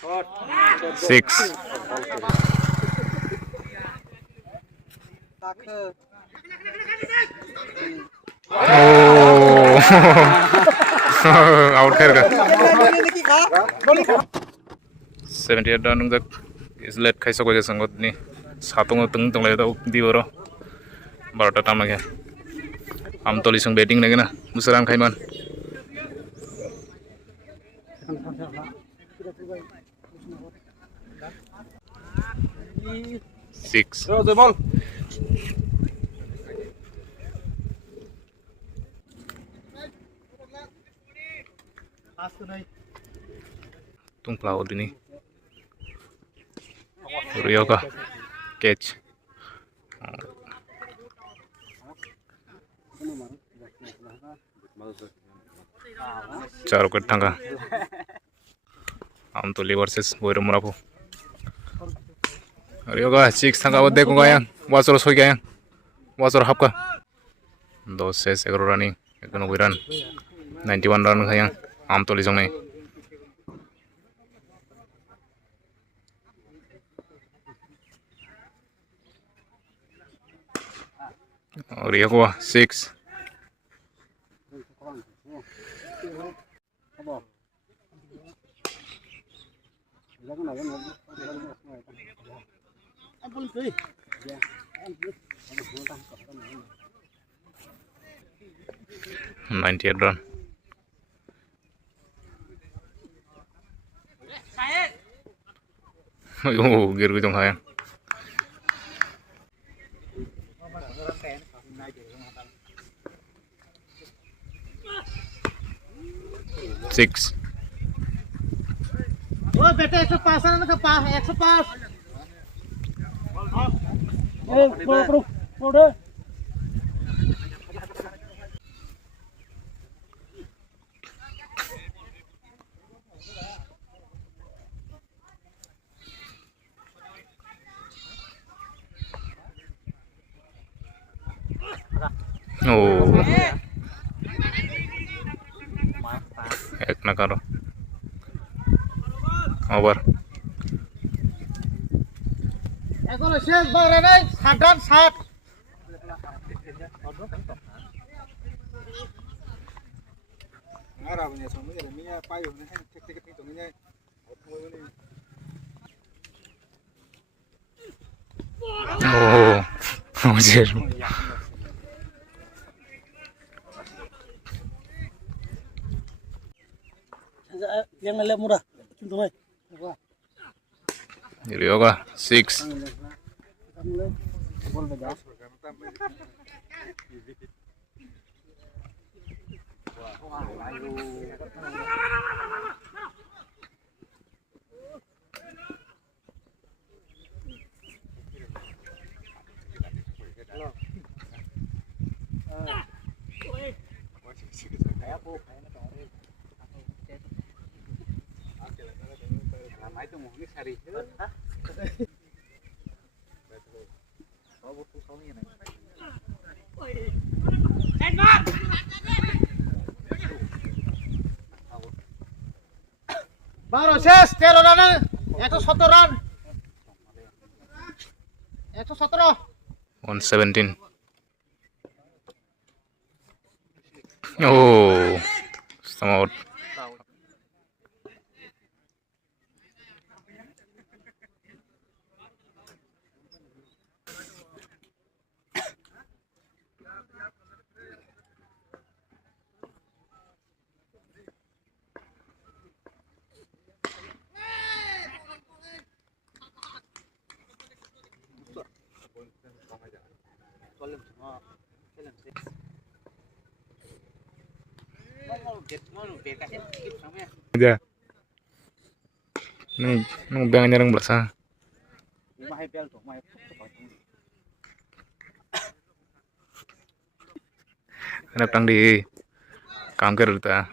6. Oh, out here ka. 78 run nung is let kaisa ko sangot ni satong tung tung le da di boro 12 tam lagi am toli sung betting lagi na musaran khaiman 6 tung plau dini Rio ka catch चार wicket Thanga हम तो versus बोयरो मुरापो Rio ka 6 Thanga वो देखूंगा yang washer सोई गया yang washer half का 2 से 11 running एक नो रन 91 रन का yang हम तो लिजों नहीं Rio ko 6 98 run oh gir gitu nggak ya 6 ओ बेटा 105 रन का पास 105 प्रो oh एक ना करो ओवर এখন শেষ বল রে 60 run 60 Arab ni sama je ni payu ni tek tek tu ni oh anjir yang ngeliat murah itu mah Rio ka 6 baru শেষ 13 রানে 117 run 117 117 oh some out aja nung bang nyerang berasa ada tang di kanker ta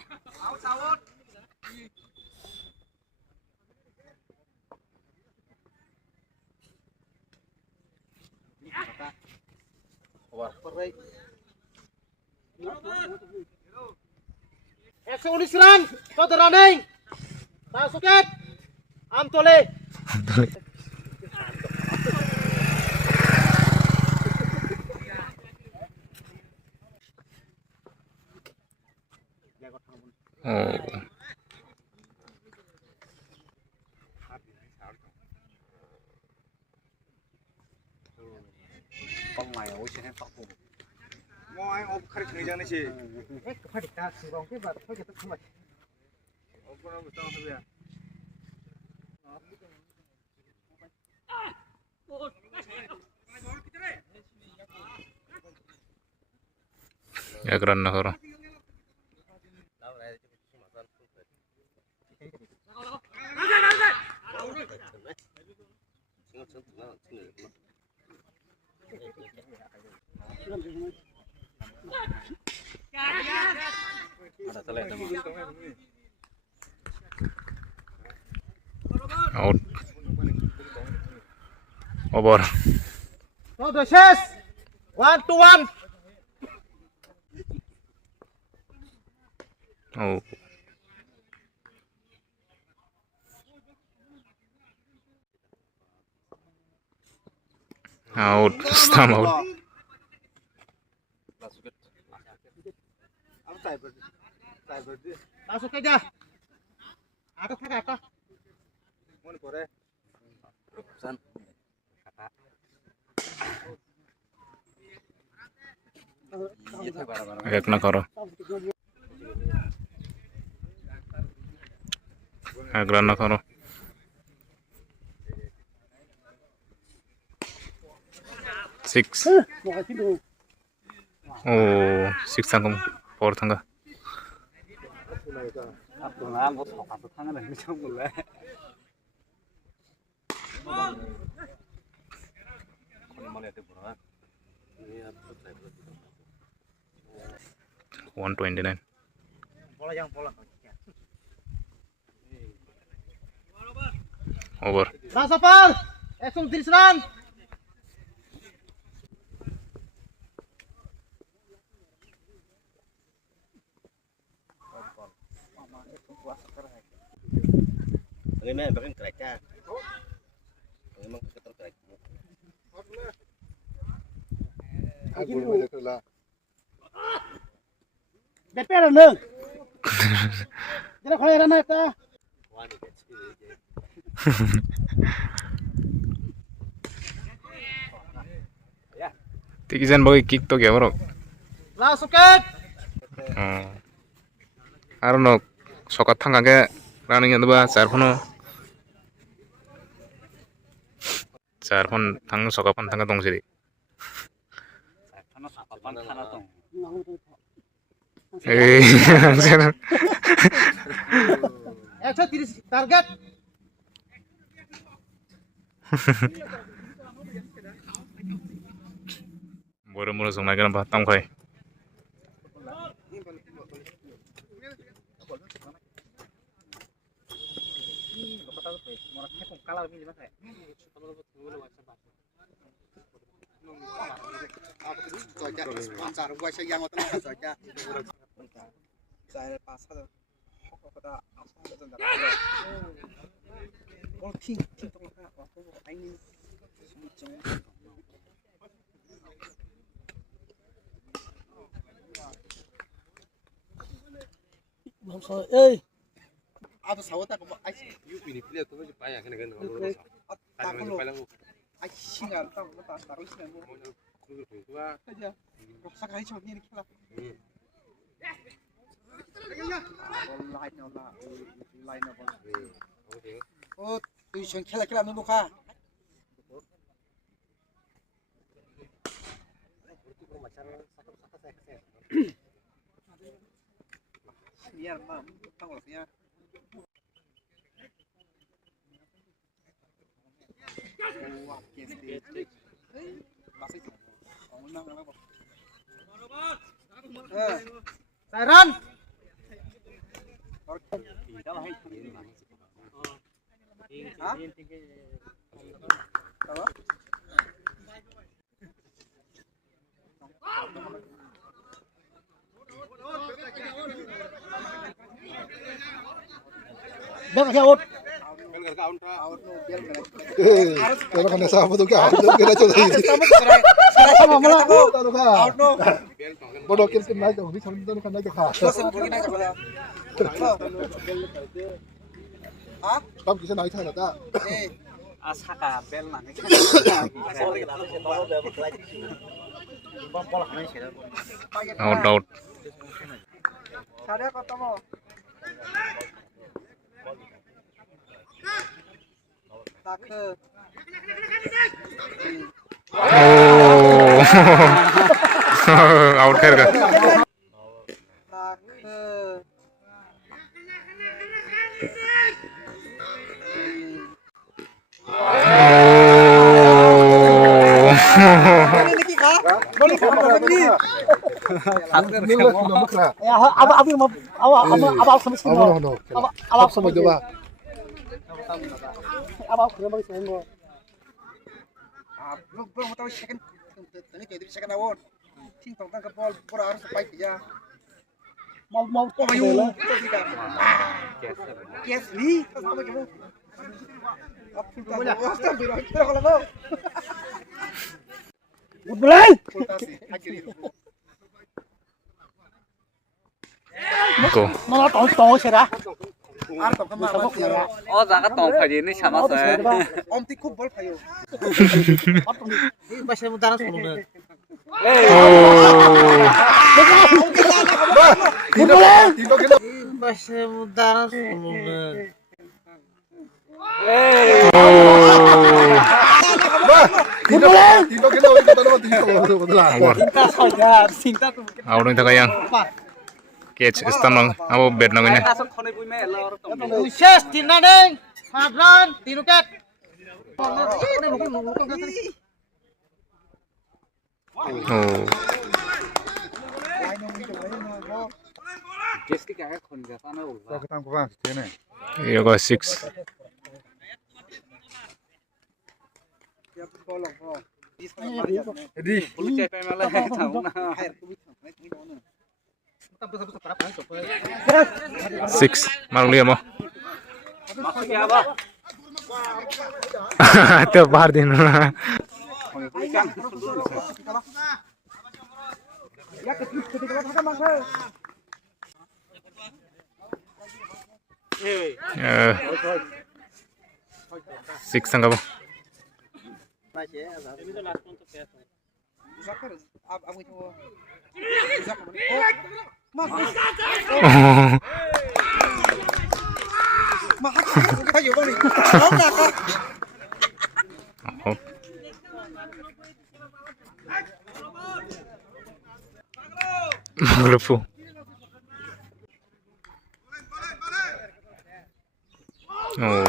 Ekso 19 run, kau running. Masuk Amtole. Oh. Con mày ôi sẽ phọc cùng. Moi ốp khari khari jang nasi. Cái phải được ta sử dụng cái vật thôi cái không phải. Ốp nó betul tu ya. Ya keren na karo. Out. Over. No, the chest. 1-1. Oh. Out. Stam out. Am cyber dia. Masuk aja. Atas ke atas. Mau ni pore. Ek na karo. Agran na karo. Six. Oh, six tangkum, four tangga. Abdullah mau sok atau tangan lagi macam boleh. 129. Bola yang bola. Over. Rasapal. Eksom Trisran. Người mẹ bakal crack ka. Memang ketel crack. Aku boleh kelah. DP là nương. Cái nó khoe ra này ta. Tikisan bagi kick to kya bro? Lah soket. Arno sokat thanga ke running and ba charphono. Charphon thang sokapan thanga dong siri. Eh, sana. 130 target. Murah-murah sung naik nampak tam kai. Pasar gua saya yang otak nak saja. Saya pasar. Kok kata asal ada tanda. Kalau ting ting tu nak apa? Ini semacam. Không sợ ơi. Apa sawat aku ai you pilih pilih tu macam payah kena kena. Tak perlu. Ai singal tak tak taruh singal. Saja. Rasa kali cuma ni kira. Line apa? Oh, tu cuma kira nunu kah? Biar mam, tahu lah Wah, kesti. Masih tu. Menang apa? Siren. Hah? Apa? Bang siapa? Kalau kena sama tuh kau, tuh kena coba. Sama malah. Tahu kau. Bodoh kira kena jauh, di sana tuh kena jauh. Kamu kisah naik sana tak? Asaka bel mana? Out, out. Ada kota mau. Tak ke. Oh. Out कर का. Tak ke. Ya, abi mau awak sama sini. Awak sama coba. Awak sama sini. Belum tahu second. Tadi kayak itu second awon. Ting tong tang ke bol, bola harus spike ya. Mau Oh, ayo. Yes, ni. Terus apa kamu? Apa boleh? Wasta biro. Pero kalau mau. Boleh. Go. Nó tao sẽ ra. जागा तँ फाइदियो नै छामा छ Om ti खूप bol payo. Bahasa mudara sudah. Bahasa mudara sudah. Tito kita udah kata nama Tito betul lah. Cinta saja, cinta tuh. Out nih tak yang. Catch istamang. Abo bed nangnya. कासो खनै बुइमे ल Uses tina deng. Hadran, tinuket. Oh. गेस्टि काका खनगा पाना होला Kita kurang sini. Iya kok 6. Ya betul lah. Jadi, पुलु चाहिँ पाइमाला थाउ न Air tu bisa. Ini mana? 6. Malu lihat mau. मासु के अब Itu bahar din. Ya ketika kita makan. Eh. 6 ang kabo. Zakar, ab itu. Zakar. Kayu bang ni. Oh. Lupa. Oh.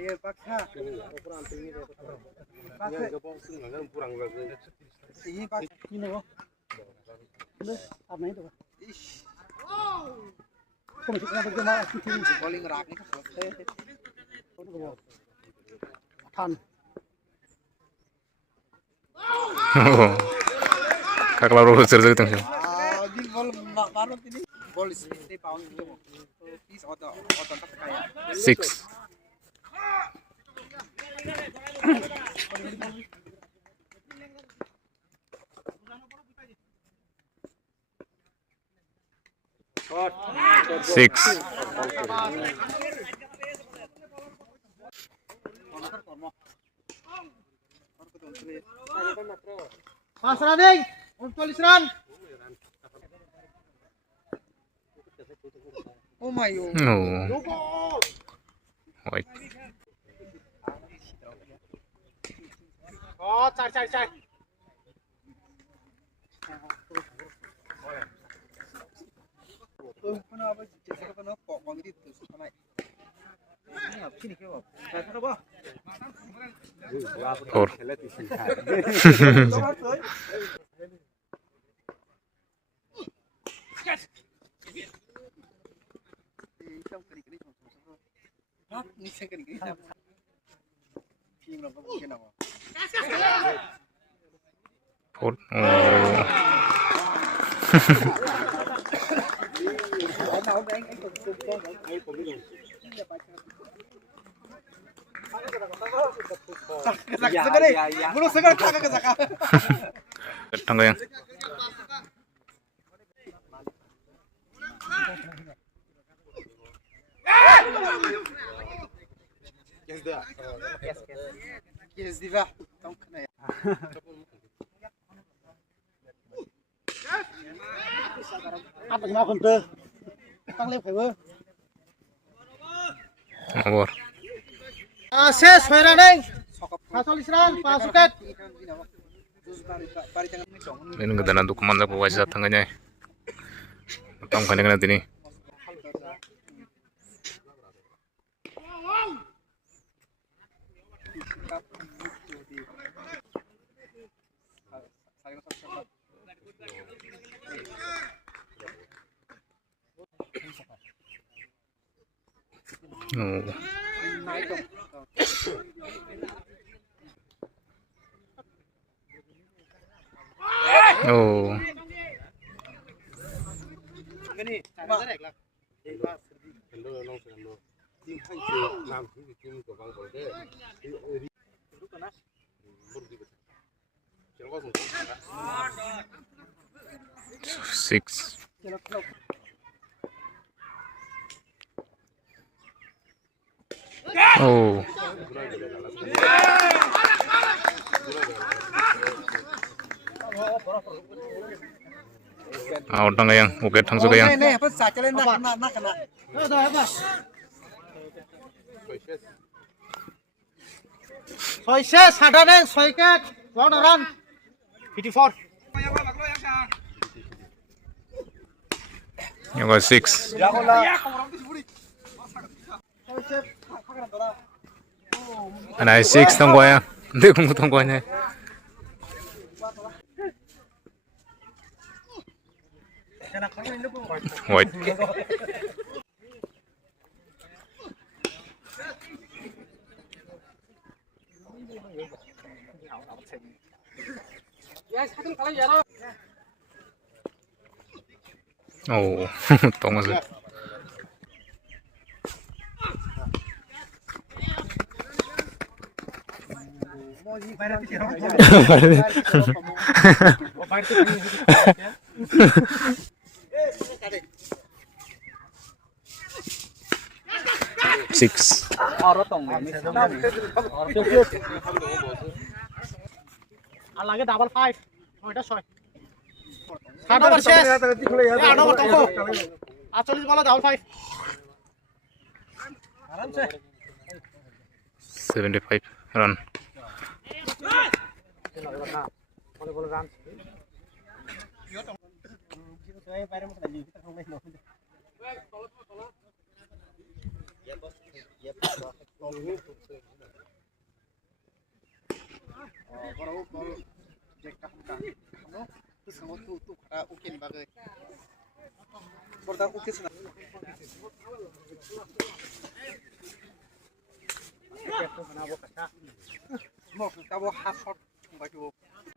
Ayo paksa. Ini pak. ini loh. Udah, apa itu? Ish. Kau masih kenapa dia malah sini? Bowling rak ni. Tan. Kakak lalu cerita itu. Di bol baru ini. Bol ini pound itu. Is auto tak kaya. 6. Six. Pas running, untuk listeran. Oh my god. No. Wait. Oh, cari. Kenapa jadi kenapa kok gitu sampai ini apa sini kau? Kenapa? 4. Four. Oh. Belum segar kakak ke Zaka. Tangga yang. Kes dia. Kes dia. Kamu kena ya. Apa yang aku tuh? Tang lep phải bơ. Over. Ses hoira neng. Pasal isran, pasuket. Ini kita nanti kemana ke wajah tangganya. Tang kene kene tini. Oh. Gini, cara direct lah. Six. Oh. Out tangga yang, oke tang suka yang. Nih, apa saja nak kena. apa? Soy ses, ada neng, soy ket. One run. 54. Yang ke six. Nah six tangga ya. Dia kungku tangganya. White. Oh, Thomas. Six. আর লাগে double 5 ওইটা 6 7 over শেষ 8 over তঙ্ক 48 বল double 5 আরামসে 75 run. বলে বলে run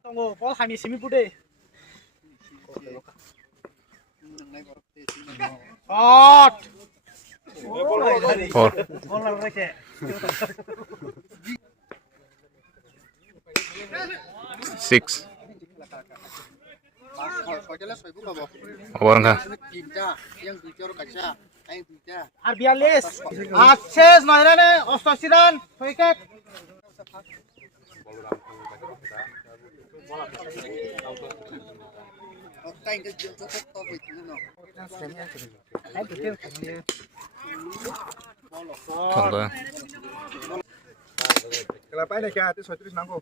tunggu bol kami simi bude hot 4. bol reke 6. Over enggak? আর 42 আর শেষ 9 রানে 88 run wicket Tangga. Kelapa ini kayak itu 36 nangko.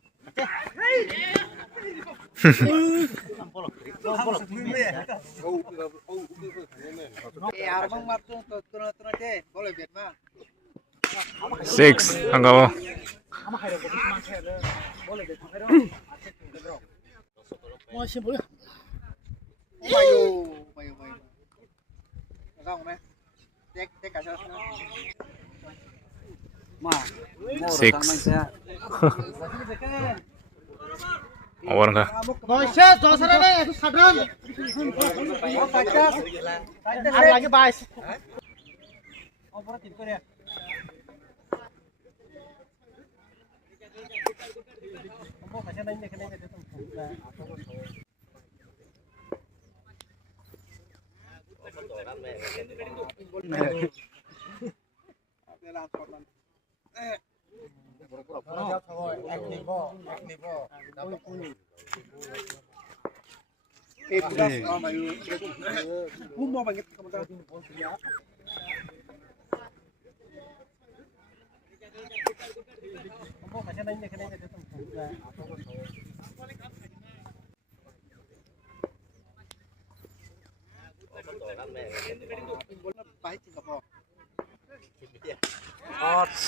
Six. Tangga. Mà. Six. Over ka. নয় শেষ 10 রানে 160 রান আর লাগে 22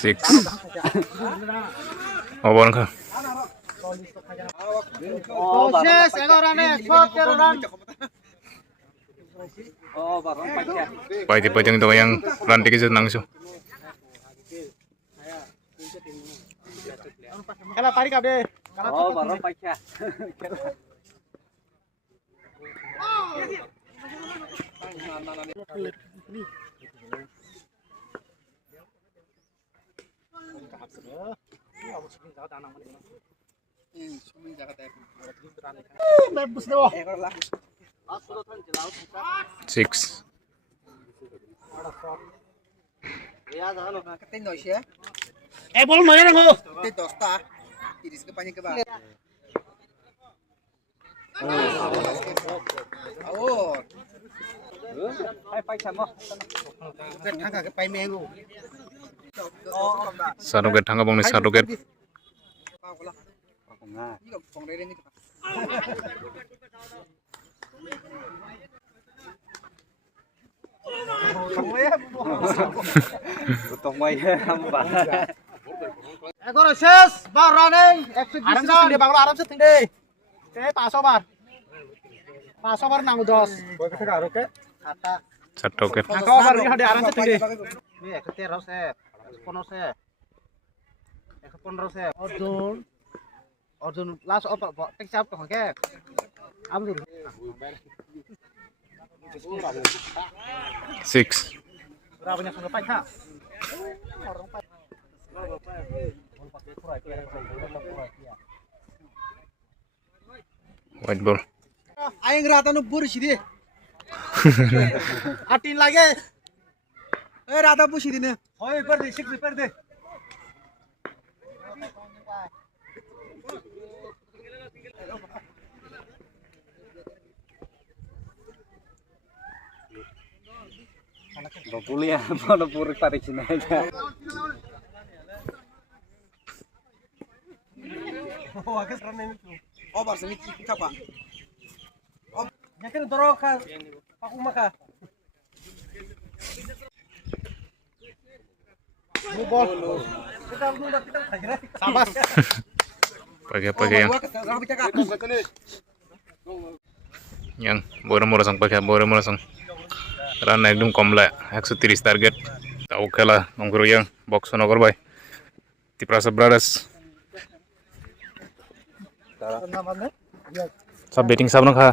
6 over ka. শেষ 11 রানে 113 run Oh, barang pakai. Pwede pwedeng ito kayang run ticket nang so. খেলা পারি কাবে Oh, barang pakai. Six. Cái nồi xe এ বল নয় রাঙ্গো tên 10 ta thì cái bao nhiêu các bạn oh Hai pakai mo. cái thằng cả cái bay men luôn Satu get hanga bong ni satu get. bao cái Aku nggak. ini còn phòng đây lên đi Butuh mai hamba. 11 শেষ 12 রানে 120 run দে বাংলা আরামসে তিনডে তে 500 বার 500 বার নাও 10 Satu get. 500 বার নি আরামসে তিনডে নি 113 সে 15 সে 115 সে Arjun last of take চাপ তো হকে আমজুর 6. Berapa banyak sangka pakai? White ball. anh ra tao nó bur xí đi Atin lagi. ê ra tao bur xí đi nè Oi, perdi, sik perdi. Bapuli ya, mana puri pada sini aja. Oh, agak keren ini. oh bảo sini kita pak Yakin dorong ka. Aku maka. Bol. Kita udah kita kira. Sabar. Pakai yang ra kita kak bore sang pakai bore sang. Run ekdom kom la 130 target. Tahu kela nongkro yang box nongkro bay. Tiprasa brothers. Sab betting sab na kha.